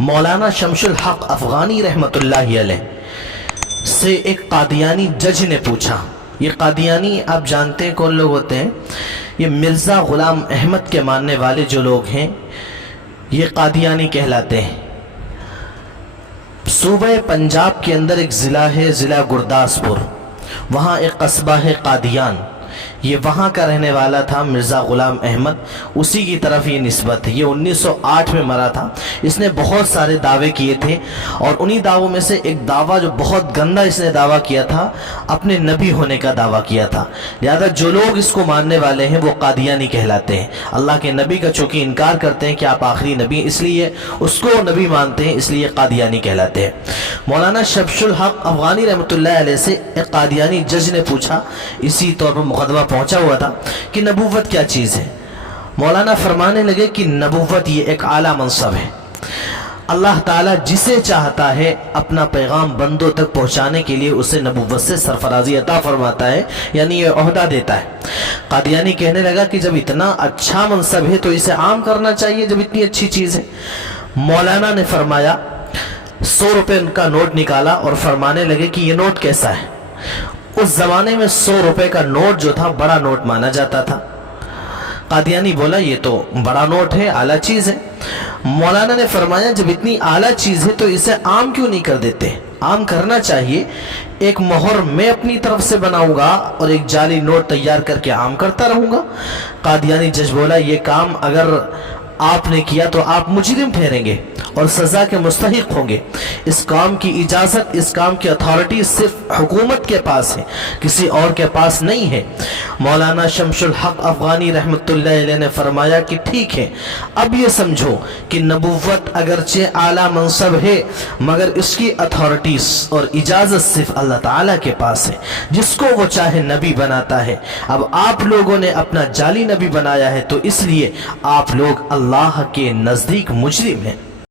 مولانا شمشل حق افغانی رحمۃ اللہ علیہ سے ایک قادیانی جج نے پوچھا. یہ قادیانی آپ جانتے ہیں کون لوگ ہوتے ہیں؟ یہ مرزا غلام احمد کے ماننے والے جو لوگ ہیں یہ قادیانی کہلاتے ہیں. صوبہ پنجاب کے اندر ایک ضلع ہے، ضلع گرداسپور، وہاں ایک قصبہ ہے قادیان. یہ وہاں کا رہنے والا تھا مرزا غلام احمد، اسی کی طرف یہ نسبت ہے. یہ 1908 میں مرا تھا. اس نے بہت سارے دعوے کیے تھے اور انہی دعووں میں سے ایک دعویٰ جو بہت گندا اس نے دعویٰ کیا تھا، اپنے نبی ہونے کا دعویٰ کیا تھا. لہذا جو لوگ اس کو ماننے والے ہیں وہ قادیانی کہلاتے ہیں. اللہ کے نبی کا چونکہ انکار کرتے ہیں کہ آپ آخری نبی، اس لیے اس کو نبی مانتے ہیں، اس لیے قادیانی کہلاتے ہیں. مولانا شمس الحق افغانی رحمۃ اللہ علیہ سے ایک قادیانی جج نے پوچھا، اسی طور پر مقدمہ پہنچا ہوا تھا، کہ نبوت کیا چیز ہے؟ مولانا فرمانے لگے کہ نبوت یہ ایک اعلیٰ منصب ہے. اللہ تعالیٰ جسے چاہتا ہے اپنا پیغام بندوں تک پہنچانے کے لیے اسے نبوت سے سرفرازی عطا فرماتا ہے، یعنی یہ عہدہ دیتا ہے. قادیانی کہنے لگا کہ جب اتنا اچھا منصب ہے تو اسے عام کرنا چاہیے جب اتنی اچھی چیز ہے. مولانا نے فرمایا، 100 روپے کا نوٹ نکالا اور فرمانے لگے کہ یہ نوٹ کیسا ہے؟ اس زمانے میں 100 روپے کا نوٹ جو تھا بڑا نوٹ مانا جاتا تھا. قادیانی بولا یہ تو بڑا نوٹ ہے، اعلیٰ چیز ہے. مولانا نے فرمایا جب اتنی اعلیٰ چیز ہے تو اسے عام کیوں نہیں کر دیتے؟ عام کرنا چاہیے. ایک مہر میں اپنی طرف سے بناؤں گا اور ایک جعلی نوٹ تیار کر کے عام کرتا رہوں گا. قادیانی جج بولا یہ کام اگر آپ نے کیا تو آپ مجرم ٹھہریں گے اور سزا کے مستحق ہوں گے. اس کام کی اجازت، اس کام کی اتھارٹی صرف حکومت کے پاس ہے، کسی اور کے پاس نہیں ہے. مولانا شمس الحق افغانی رحمۃ اللہ علیہ نے فرمایا کہ ٹھیک ہے، اب یہ سمجھو کہ نبوت اگرچہ اعلیٰ منصب ہے مگر اس کی اتھارٹیز اور اجازت صرف اللہ تعالیٰ کے پاس ہے، جس کو وہ چاہے نبی بناتا ہے. اب آپ لوگوں نے اپنا جعلی نبی بنایا ہے تو اس لیے آپ لوگ اللہ کے نزدیک مجرم ہیں.